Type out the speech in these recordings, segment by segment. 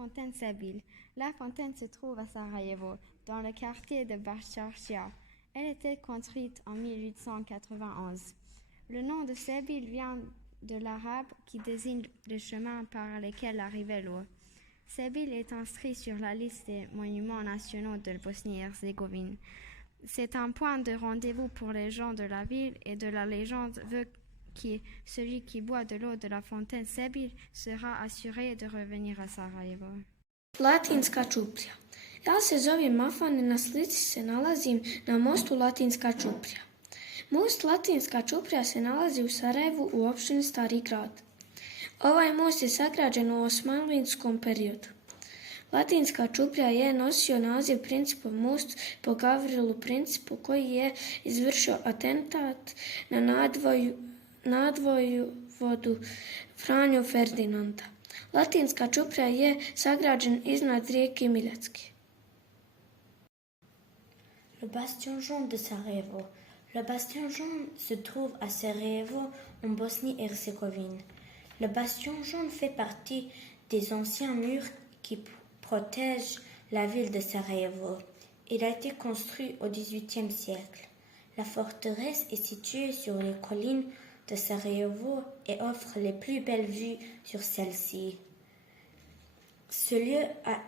fontaine Sebil. La fontaine se trouve à Sarajevo, dans le quartier de Baščaršija. Elle était construite en 1891. Le nom de Sebil vient de l'arabe qui désigne le chemin par lequel arrivait l'eau. Sebil est inscrit sur la liste des monuments nationaux de Bosnie-Herzégovine. C'est un point de rendez-vous pour les gens de la ville et de la légende veut que celui qui boit de l'eau de la fontaine Sebil sera assuré de revenir à Sarajevo. Latinska čuprija. Ja se zovem Mafan i na slici se nalazim na mostu Latinska čuprija. Most Latinska čuprija se nalazi u Sarajevu u opštini Stari grad. Ovaj most je sagrađen u osmanlinskom periodu. Latinska čuprija je nosio naziv Principov most po Gavrilu Principu koji je izvršio atentat na nadvojvodu Franju Ferdinanda. Latinska čuprija je sagrađen iznad rijeke Miljacke. Le bastion jaune de Sarajevo. Le bastion jaune se trouve à Sarajevo, en Bosnie-Herzégovine. Le bastion jaune fait partie des anciens murs qui protègent la ville de Sarajevo. Il a été construit au XVIIIe siècle. La forteresse est située sur les collines de Sarajevo et offre les plus belles vues sur celle-ci. Ce lieu a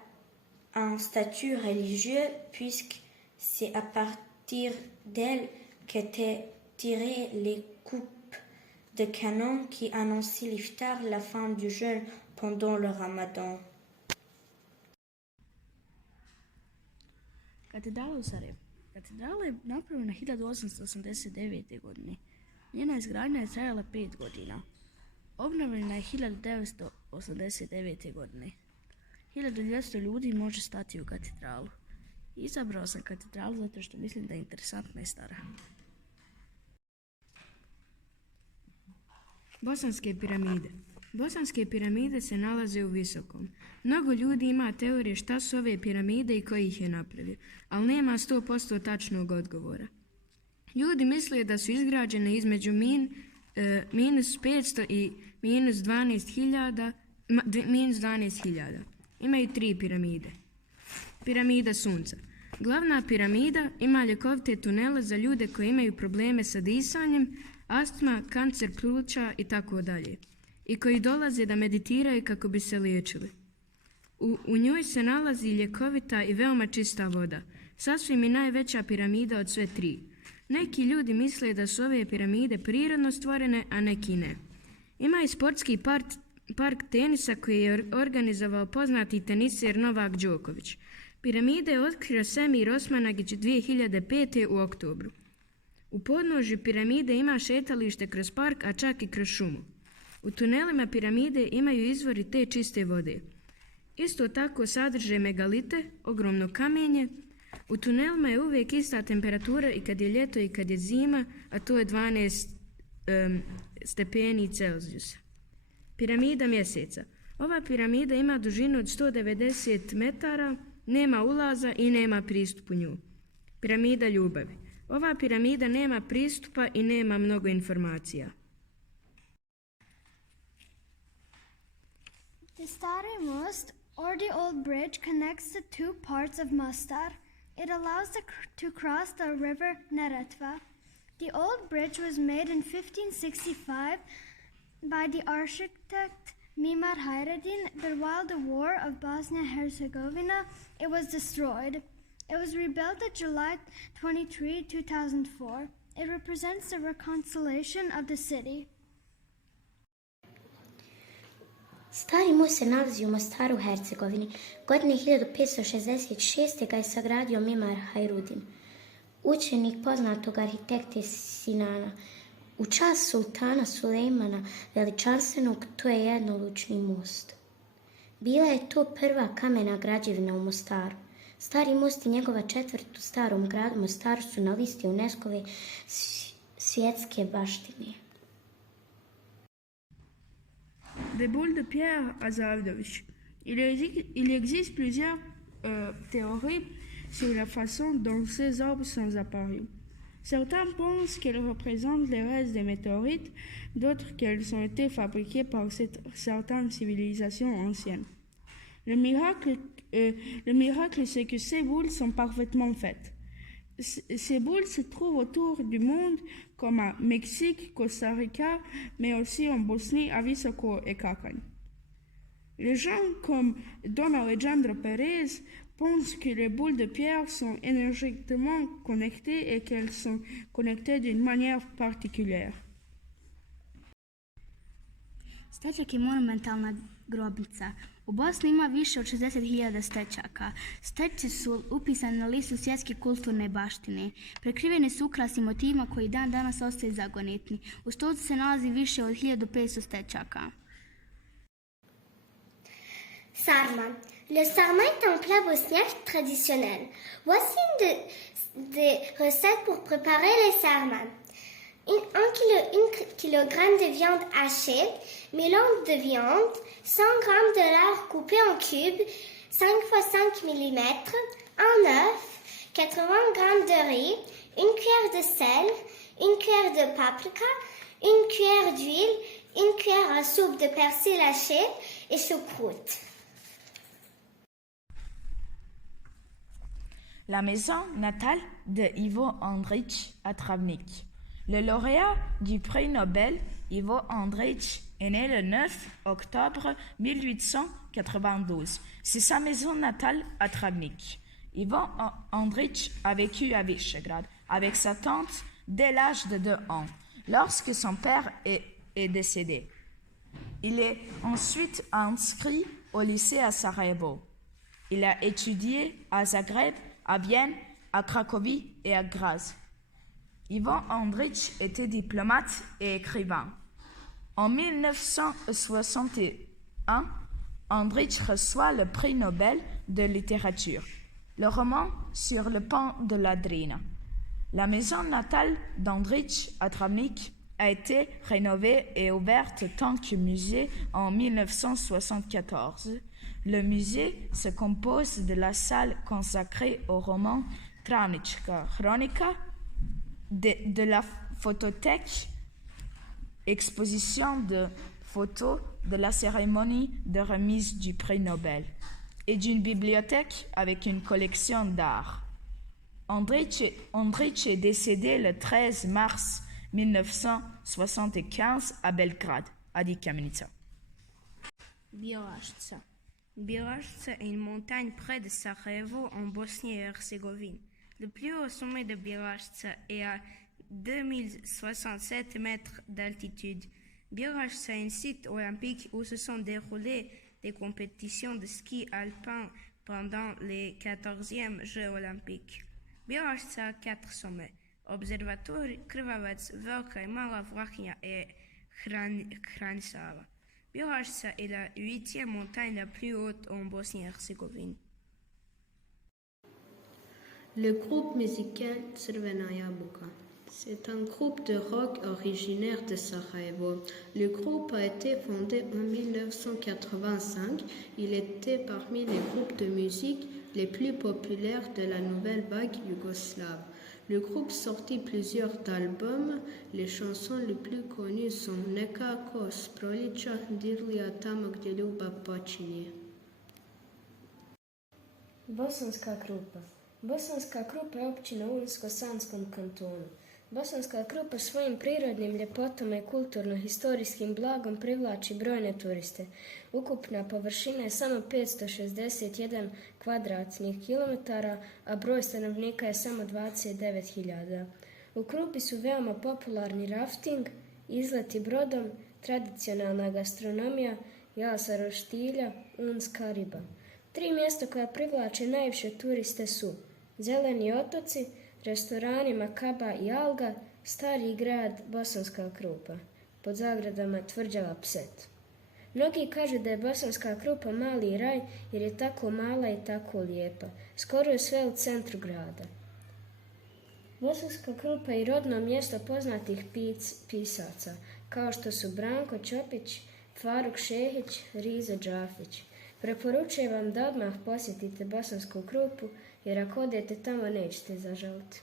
un statut religieux puisque c'est à partir d'elle qu'étaient tirées les coupes de canon qui annonçaient l'iftar, la fin du jeûne pendant le ramadan. Katedrala u Sarajevu. Katedrala je napravljena 1889. godine. Njena izgradnja je trajala 5 godina. Obnovljena je 1989. godine. 1200 ljudi može stati u katedralu. Izabrao sam katedralu zato što mislim da je interesantna i stara. Bosanske piramide. Bosanske piramide se nalaze u Visokom. Mnogo ljudi ima teorije šta su ove piramide i ko ih je napravio, ali nema 100% tačnog odgovora. Ljudi misle da su izgrađene između minus 500 i minus 12.000. Imaju 3 piramide. Piramida Sunca. Glavna piramida ima ljekovite tunele za ljude koji imaju probleme sa disanjem, astma, kancer pluća i tako dalje. I koji dolaze da meditiraju kako bi se liječili. U njoj se nalazi ljekovita i veoma čista voda. Sasvim je najveća piramida od sve 3. Neki ljudi misle da su ove piramide prirodno stvorene, a neki ne. Ima i sportski park tenisa koji je organizovao poznati teniser Novak Đoković. Piramide je otkrio Semir Osmanagić 2005. u oktobru. U podnožju piramide ima šetalište kroz park, a čak i kroz šumu. U tunelima piramide imaju izvori te čiste vode. Isto tako sadrže megalite, ogromno kamenje. U tunelima je uvijek ista temperatura i kad je ljeto i kad je zima, a to je 12 stepeni Celzijusa. Piramida Mjeseca. Ova piramida ima dužinu od 190 metara, nema ulaza i nema pristupu nju. Piramida Ljubavi. Ova piramida nema pristupa i nema mnogo informacija. The Stari Most, or the Old Bridge, connects the 2 parts of Mostar. It allows to cross the river Neretva. The old bridge was made in 1565 by the architect Mimar Hayreddin, but while the War of Bosnia-Herzegovina, it was destroyed. It was rebuilt on July 23, 2004. It represents the reconciliation of the city. Stari most se nalazi u Mostaru, Hercegovini. Godine 1566. ga je sagradio Mimar Hayreddin, učenik poznatog arhitekte Sinana. U čast sultana Sulejmana Veličanstvenog, to je jednolučni most. Bila je to prva kamena građevina u Mostaru. Stari most i njegova četvrt u starom gradu Mostaru su na listi UNESCO-ve svjetske baštine. Des boules de pierre à Zawidović. Il existe plusieurs théories sur la façon dont ces arbres sont apparus. Certains pensent qu'elles représentent les restes des météorites, d'autres qu'elles ont été fabriquées par certaines civilisations anciennes. Le miracle, c'est que ces boules sont parfaitement faites. Ces boules se trouvent autour du monde, comme à Mexique, Costa Rica, mais aussi en Bosnie, à Visoko et Kakanj. Les gens comme Don Alejandro Pérez pensent que les boules de pierre sont énergétiquement connectées et qu'elles sont connectées d'une manière particulière. Stečak je monumentalna grobnica. U Bosni ima više od 60.000 stečaka. Stečci su upisani na listu svjetske kulturne baštine. Prekriveni su ukrasnim motivima koji dan danas ostaju zagonetni. U stolcu se nalazi više od 1500 stečaka. Sarma. Le sarma est un plat bosniaque traditionnel. Voici des recettes pour préparer les sarmas. 1 kg de viande hachée, mélange de viande, 100 g de lard coupé en cubes, 5 x 5 mm, un œuf, 80 g de riz, une cuillère de sel, une cuillère de paprika, une cuillère d'huile, une cuillère à soupe de persil haché et choucroute. La maison natale de Ivo Andrić à Travnik. Le lauréat du prix Nobel, Ivo Andrić, est né le 9 octobre 1892. C'est sa maison natale à Travnik. Ivo Andrić a vécu à Visegrad avec sa tante dès l'âge de 2 ans, lorsque son père est décédé. Il est ensuite inscrit au lycée à Sarajevo. Il a étudié à Zagreb, à Vienne, à Cracovie et à Graz. Ivo Andrić était diplomate et écrivain. En 1961, Andrić reçoit le prix Nobel de littérature, le roman Sur le pont de la Drina. La maison natale d'Andrić à Travnik a été rénovée et ouverte tant que musée en 1974. Le musée se compose de la salle consacrée au roman Travnička Hronika, de la photothèque, exposition de photos de la cérémonie de remise du prix Nobel, et d'une bibliothèque avec une collection d'art. Andrić est décédé le 13 mars 1975 à Belgrade, à Adi Kamenica. Bjelaštica. Bjelaštica est une montagne près de Sarajevo en Bosnie-et-Herzégovine. Le plus haut sommet de Bjelaštica est à 2067 mètres d'altitude. Bjelaštica est un site olympique où se sont déroulées des compétitions de ski alpin pendant les 14e Jeux olympiques. Bjelaštica a 4 sommets: Observatorij, Krvavac, Velika i Mala Vlahinja et Hranisava. Bjelaštica est la 8e montagne la plus haute en Bosnie-et-Herzégovine. Le groupe musical Crvena Jabuka. C'est un groupe de rock originaire de Sarajevo. Le groupe a été fondé en 1985. Il était parmi les groupes de musique les plus populaires de la nouvelle vague yougoslave. Le groupe sortit plusieurs albums. Les chansons les plus connues sont Nekako, S proljeća, Dirlija tamo gdje ljubav počinje. Bosanska Krupa. Bosanska Krupa je općina u Unsko-Sanskom kantonu. Bosanska Krupa svojim prirodnim ljepotama i kulturno-historijskim blagom privlači brojne turiste. Ukupna površina je samo 561 kvadratnih kilometara, a broj stanovnika je samo 29.000. U Krupi su veoma popularni rafting, izleti brodom, tradicionalna gastronomija, jasa roštilja, unska riba. 3 mjesta koja privlače najviše turiste su Zeleni otoci, restorani Makaba i Alga, stari grad Bosanska Krupa, pod zagradama tvrđava Pset. Mnogi kažu da je Bosanska Krupa mali raj jer je tako mala i tako lijepa. Skoro je sve u centru grada. Bosanska Krupa je rodno mjesto poznatih pisaca, kao što su Branko Ćopić, Faruk Šehić, Rizo Džafić. Preporučujem vam da odmah posjetite Bosansku Krupu, jer ako odete tamo nećete zažaliti.